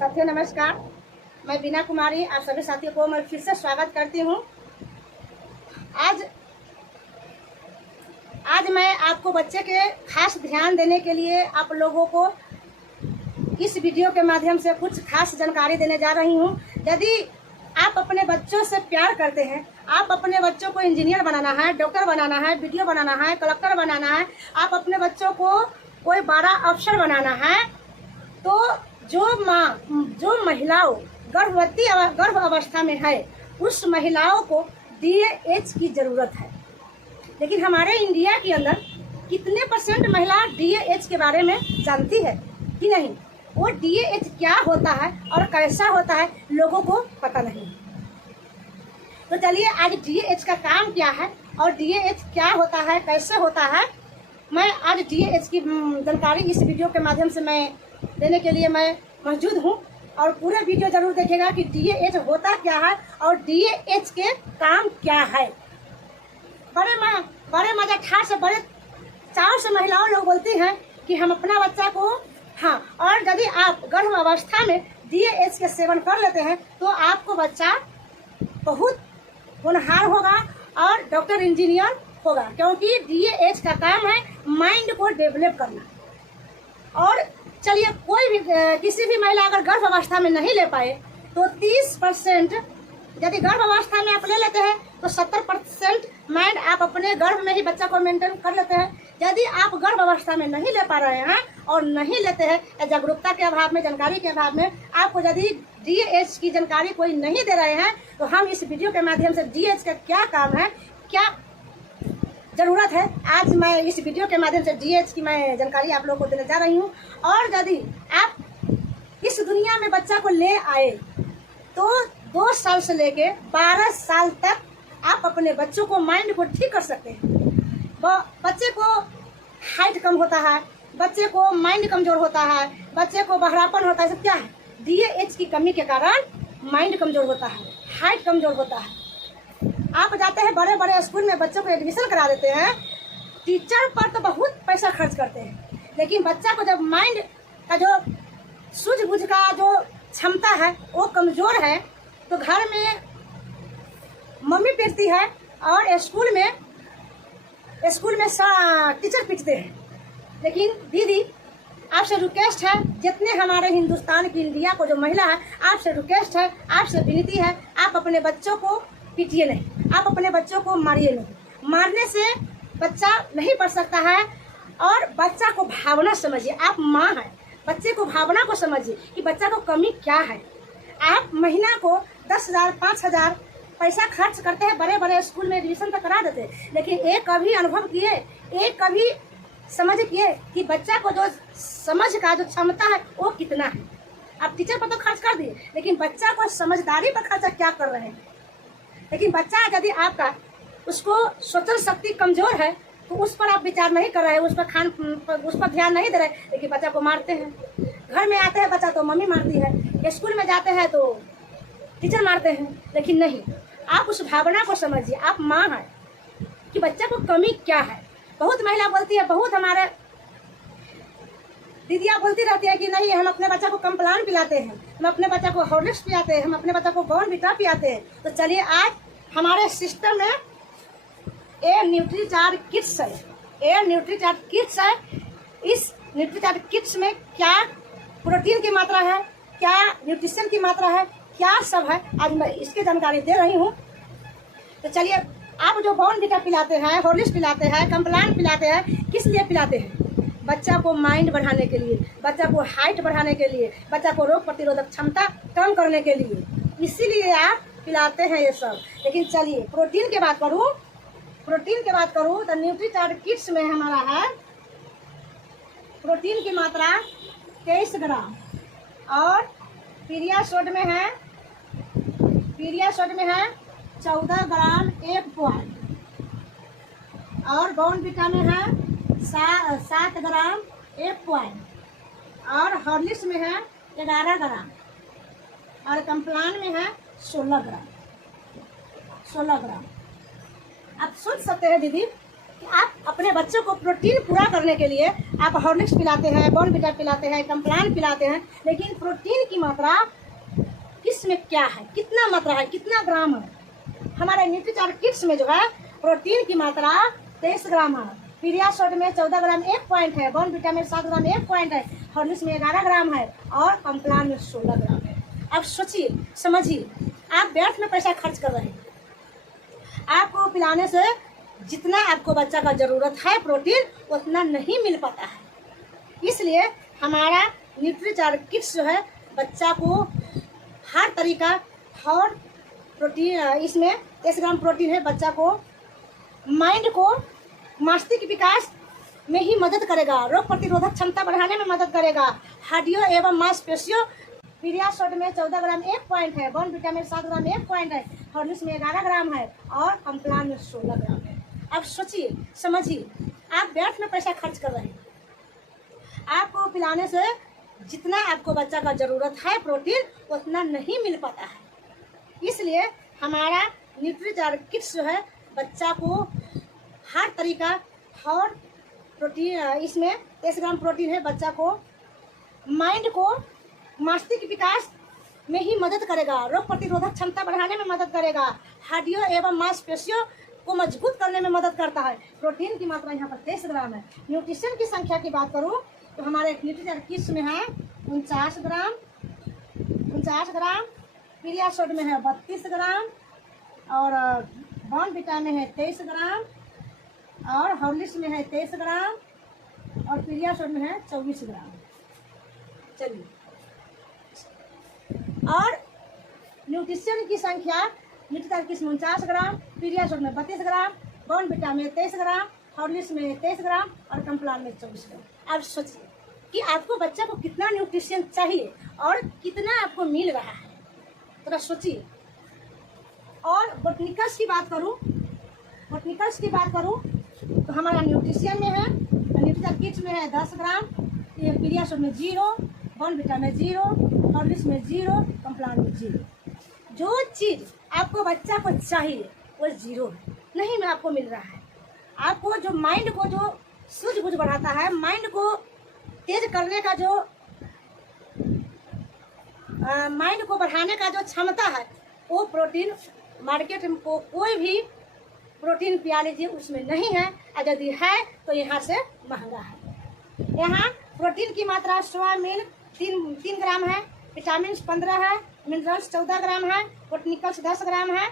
साथियों नमस्कार, मैं बीना कुमारी आप सभी साथियों को मैं फिर से स्वागत करती हूँ। आज मैं आपको बच्चे के खास ध्यान देने के लिए आप लोगों को इस वीडियो के माध्यम से कुछ खास जानकारी देने जा रही हूँ। यदि आप अपने बच्चों से प्यार करते हैं, आप अपने बच्चों को इंजीनियर बनाना है, डॉक्टर बनाना है, वीडियो बनाना है, कलेक्टर बनाना है, आप अपने बच्चों को कोई बड़ा अफसर बनाना है, तो जो महिलाओं गर्भ अवस्था में है उस महिलाओं को DAH की ज़रूरत है। लेकिन हमारे इंडिया के अंदर कितने % महिला DAH के बारे में जानती है कि नहीं? वो DAH क्या होता है और कैसा होता है लोगों को पता नहीं। तो चलिए आज DAH का काम क्या है और DAH क्या होता है, कैसे होता है, मैं आज DAH की जानकारी इस वीडियो के माध्यम से मैं देने के लिए मैं मौजूद हूँ। और पूरे वीडियो जरूर देखिएगा कि DAH होता क्या है और DAH के काम क्या है। बड़े मजा ठार से बड़े चाव से महिलाओं लोग बोलती हैं कि हम अपना बच्चा को और यदि आप गर्भ अवस्था में DAH के सेवन कर लेते हैं तो आपको बच्चा बहुत होनहार होगा और डॉक्टर इंजीनियर होगा, क्योंकि DAH का काम है माइंड को डेवलप करना। और चलिए कोई भी किसी भी महिला अगर गर्भ अवस्था में नहीं ले पाए तो 30%, यदि गर्भ अवस्था में आप ले लेते हैं तो 70% माइंड आप अपने गर्भ में ही बच्चा को मेंटेन कर लेते हैं। यदि आप गर्भ अवस्था में नहीं ले पा रहे हैं और नहीं लेते हैं जागरूकता के अभाव में, जानकारी के अभाव में, आपको यदि DAH की जानकारी कोई नहीं दे रहे हैं तो हम इस वीडियो के माध्यम से DAH का क्या काम है, क्या ज़रूरत है, आज मैं इस वीडियो के माध्यम से DAH की मैं जानकारी आप लोगों को देने जा रही हूँ। और यदि आप इस दुनिया में बच्चा को ले आए तो 2 साल से लेके 12 साल तक आप अपने बच्चों को माइंड को ठीक कर सकते हैं। बच्चे को हाइट कम होता है, बच्चे को माइंड कमज़ोर होता है, बच्चे को बहरापन होता है, सब क्या है? DAH की कमी के कारण माइंड कमज़ोर होता है, हाइट कमज़ोर होता है। आप जाते हैं बड़े बड़े स्कूल में बच्चों को एडमिशन करा देते हैं, टीचर पर तो बहुत पैसा खर्च करते हैं, लेकिन बच्चा को जब माइंड का जो सूझबूझ का जो क्षमता है वो कमज़ोर है तो घर में मम्मी पीटती है और स्कूल में टीचर पीटते हैं। लेकिन दीदी आपसे रिक्वेस्ट है, जितने हमारे हिंदुस्तान की इंडिया को जो महिला है, आपसे रिक्वेस्ट है, आपसे विनती है, आप अपने बच्चों को पीटिए नहीं, आप अपने बच्चों को मारिए नहीं। मारने से बच्चा नहीं पढ़ सकता है। और बच्चा को भावना समझिए, आप माँ हैं, बच्चे को भावना को समझिए कि बच्चा को कमी क्या है। आप महीना को 10,000 5,000 पैसा खर्च करते हैं, बड़े बड़े स्कूल में एडमिशन तक करा देते हैं, लेकिन एक कभी अनुभव किए, एक कभी समझ किए कि बच्चा को जो समझ का जो क्षमता है वो कितना है। आप टीचर पर तो खर्च कर दिए, लेकिन बच्चा को समझदारी पर खर्चा क्या कर रहे हैं? लेकिन बच्चा यदि आपका उसको सोचने शक्ति कमज़ोर है तो उस पर आप विचार नहीं कर रहे हैं, उस पर ध्यान नहीं दे रहे, लेकिन बच्चा को मारते हैं। घर में आते हैं बच्चा तो मम्मी मारती है, स्कूल में जाते हैं तो टीचर मारते हैं। लेकिन नहीं, आप उस भावना को समझिए, आप माँ हैं, कि बच्चा को कमी क्या है। बहुत महिला बोलती है, बहुत हमारे दीदियाँ बोलती रहती है कि नहीं हम अपने बच्चा को कम्प्लान पिलाते हैं, हम अपने बच्चा को हॉर्लिक्स पिलाते हैं, हम अपने बच्चा को बॉर्नविटा पिलाते हैं। तो चलिए आज हमारे सिस्टम में एयर न्यूट्रीचार्ज किट्स है, एयर न्यूट्रीचार्ज किट्स है। इस न्यूट्रीचार्ज किट्स में क्या प्रोटीन की मात्रा है, क्या न्यूट्रिशन की मात्रा है, क्या सब है, आज मैं इसकी जानकारी दे रही हूँ। तो चलिए, आप जो बॉर्नविटा पिलाते हैं, हॉर्लिक्स पिलाते हैं, कम्प्लान पिलाते हैं, किस लिए पिलाते हैं? बच्चा को माइंड बढ़ाने के लिए, बच्चा को हाइट बढ़ाने के लिए, बच्चा को रोग प्रतिरोधक क्षमता कम करने के लिए, इसीलिए आप पिलाते हैं ये सब। लेकिन चलिए प्रोटीन की बात करूँ तो न्यूट्रीचार्ज किट्स में हमारा है प्रोटीन की मात्रा 23 ग्राम और पीरियासोड में है 14 ग्राम 1 पॉइंट और बॉर्नविटा में है 7 ग्राम 1 पॉइंट और हॉर्लिक्स में है 11 ग्राम और कम्प्लान में है 16 ग्राम। आप सोच सकते हैं दीदी कि आप अपने बच्चों को प्रोटीन पूरा करने के लिए आप हॉर्लिक्स पिलाते हैं, बॉर्नविटा पिलाते हैं, कम्प्लान पिलाते हैं, लेकिन प्रोटीन की मात्रा किसमें क्या है, कितना मात्रा है, कितना ग्राम है? हमारे न्यूट्रीचार्ज किट्स में जो है प्रोटीन की मात्रा 23 ग्राम है, पीडियाश्योर में 14 ग्राम 1 पॉइंट है, बॉर्नविटा में 7 ग्राम 1 पॉइंट है, हॉर्लिक्स में 11 ग्राम है और कम्प्लान में 16 ग्राम है। अब सोचिए, समझिए, आप व्यर्थ में पैसा खर्च कर रहे हैं। आपको पिलाने से जितना आपको बच्चा का ज़रूरत है प्रोटीन उतना नहीं मिल पाता है। इसलिए हमारा न्यूट्रीचार्ज किट्स जो है बच्चा को हर तरीका और प्रोटीन, इसमें 10 ग्राम प्रोटीन है, बच्चा को माइंड को मस्तिष्क विकास में ही मदद करेगा, रोग प्रतिरोधक क्षमता बढ़ाने में मदद करेगा, हड्डियों एवं मांसपेशियों, पीडियाश्योर में 14 ग्राम 1 पॉइंट है, बॉर्नविटा में 7 ग्राम 1 पॉइंट है, हॉर्लिक्स में 11 ग्राम है और कम्प्लान में 16 ग्राम है। अब सोचिए, समझिए, आप व्यर्थ में पैसा खर्च कर रहे हैं। आपको पिलाने से जितना आपको बच्चा का ज़रूरत है प्रोटीन उतना नहीं मिल पाता है। इसलिए हमारा न्यूट्रीचार्ज किट्स जो है बच्चा को हर तरीका और प्रोटीन, इसमें 10 ग्राम प्रोटीन है, बच्चा को माइंड को मस्तिष्क विकास में ही मदद करेगा, रोग प्रतिरोधक क्षमता बढ़ाने में मदद करेगा, हड्डियों एवं मांसपेशियों को मजबूत करने में मदद करता है। प्रोटीन की मात्रा यहाँ पर 23 ग्राम है। न्यूट्रिशन की संख्या की बात करूँ तो हमारे न्यूट्रीचार्ज किट्स में है 49 ग्राम, पीडियाश्योर में है 32 ग्राम और बॉर्नविटा में है 23 ग्राम और हॉर्लिक्स में है 23 ग्राम और पीडियाश्योर में है 24 ग्राम। चलिए, और न्यूट्रिशन की संख्या न्यूट्रीचार्ज किट्स में 49 ग्राम, पीडियाश्योर में 32 ग्राम, बॉर्नविटा में 23 ग्राम, हॉर्लिक्स में 23 ग्राम और कम्प्लान में 24 ग्राम। अब सोचिए कि आपको बच्चा को कितना न्यूट्रिशन चाहिए और कितना आपको मिल रहा है, थोड़ा सोचिए। और बोटनिकल्स की बात करूँ तो हमारा न्यूट्रिशन में है, न्यूट्रीचार्ज किट्स में है 10 ग्राम, पीडियाश्योर में 0, बॉर्नविटा में 0, हॉर्लिक्स में 0, कम्प्लान में 0। जो चीज़ आपको बच्चा को चाहिए वो 0 है, नहीं में आपको मिल रहा है। आपको जो माइंड को जो सूझबूझ बढ़ाता है, माइंड को तेज करने का जो माइंड को बढ़ाने का जो क्षमता है वो प्रोटीन मार्केट में को कोई भी प्रोटीन पिया लीजिए उसमें नहीं है, और यदि है तो यहाँ से महंगा है। यहाँ प्रोटीन की मात्रा सोया मिल्क 3 ग्राम है, विटामिन 15 है, मिनरल्स 14 ग्राम है, बोटनिकल्स 10 ग्राम है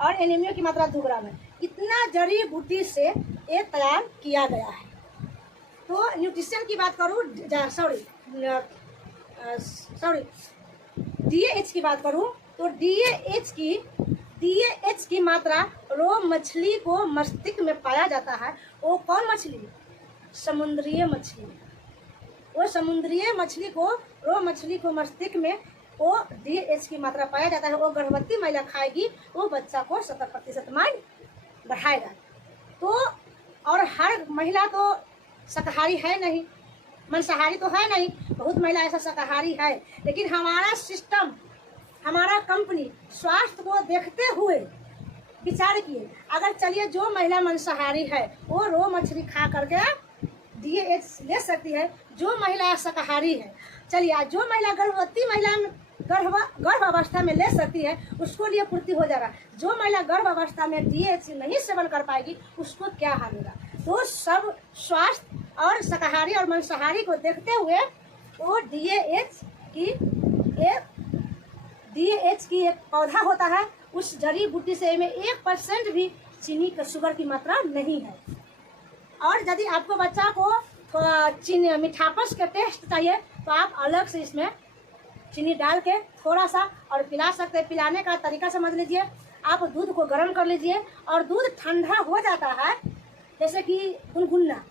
और एनीमिया की मात्रा 2 ग्राम है। इतना जड़ी बूटी से ये तैयार किया गया है। तो न्यूट्रिशन की बात करूँ, DAH की बात करूँ तो DAH की मात्रा रो मछली को मस्तिष्क में पाया जाता है। वो कौन मछली? समुद्रीय मछली। वो समुद्रीय मछली को, रो मछली को मस्तिष्क में वो DAH की मात्रा पाया जाता है। वो गर्भवती महिला खाएगी वो बच्चा को 70% माइंड बढ़ाएगा। तो और हर महिला तो शाकाहारी है नहीं, मांसाहारी तो है नहीं, बहुत महिला ऐसा शाकाहारी है, लेकिन हमारा सिस्टम, हमारा कंपनी स्वास्थ्य को देखते हुए विचार किए, अगर चलिए जो महिला मांसाहारी है वो रो मछली खा करके DAH ले सकती है, जो महिला शाकाहारी है, चलिए जो महिला गर्भवती महिला गर्भ अवस्था में ले सकती है उसको लिए पूर्ति हो जाएगा। जो महिला गर्भ अवस्था में DAH नहीं सेवन कर पाएगी उसको क्या हालेगा। तो सब स्वास्थ्य और शाकाहारी और मांसाहारी को देखते हुए वो DAH की एक पौधा होता है, उस जड़ी बूटी से में 1% भी चीनी का शुगर की मात्रा नहीं है। और यदि आपको बच्चा को थोड़ा चीनी मीठापस का टेस्ट चाहिए तो आप अलग से इसमें चीनी डाल के थोड़ा सा और पिला सकते हैं। पिलाने का तरीका समझ लीजिए, आप दूध को गर्म कर लीजिए और दूध ठंडा हो जाता है, जैसे कि गुनगुना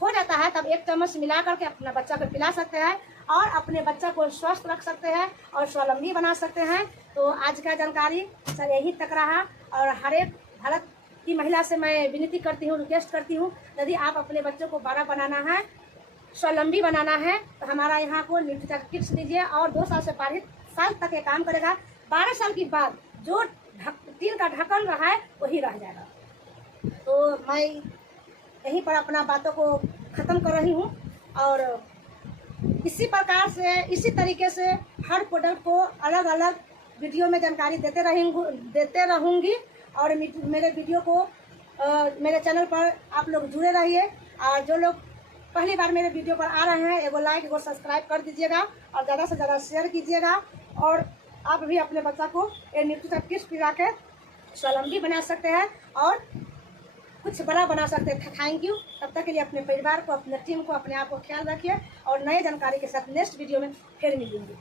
हो जाता है, तब 1 चम्मच मिला करके अपना बच्चा को पिला सकते हैं और अपने बच्चा को स्वस्थ रख सकते हैं और स्वावलंबी बना सकते हैं। तो आज का जानकारी सर यही तक रहा और हर एक भारत की महिला से मैं विनती करती हूँ, रिक्वेस्ट करती हूँ, यदि आप अपने बच्चों को बड़ा बनाना है, स्वावलंबी बनाना है तो हमारा यहाँ को न्यूट्रीचार्ज किट्स लीजिए और 2 साल से 12 साल तक ये काम करेगा। 12 साल के बाद जो टीन का ढक्कन रहा है वही रह जाएगा। तो मैं यहीं पर अपना बातों को ख़त्म कर रही हूँ और इसी प्रकार से इसी तरीके से हर प्रोडक्ट को अलग अलग वीडियो में जानकारी देते रहूँगी और मेरे वीडियो को मेरे चैनल पर आप लोग जुड़े रहिए। और जो लोग पहली बार मेरे वीडियो पर आ रहे हैं एगो लाइक एगो सब्सक्राइब कर दीजिएगा और ज़्यादा से ज़्यादा शेयर कीजिएगा। और आप भी अपने बच्चा को ये न्यूट्रिशन किट्स पिला के स्वावलंबी बना सकते हैं और कुछ बड़ा बना सकते हैं। Thank you. तब तक के लिए अपने परिवार को, अपने टीम को, अपने आप को ख्याल रखिए और नए जानकारी के साथ नेक्स्ट वीडियो में फिर मिलेंगे।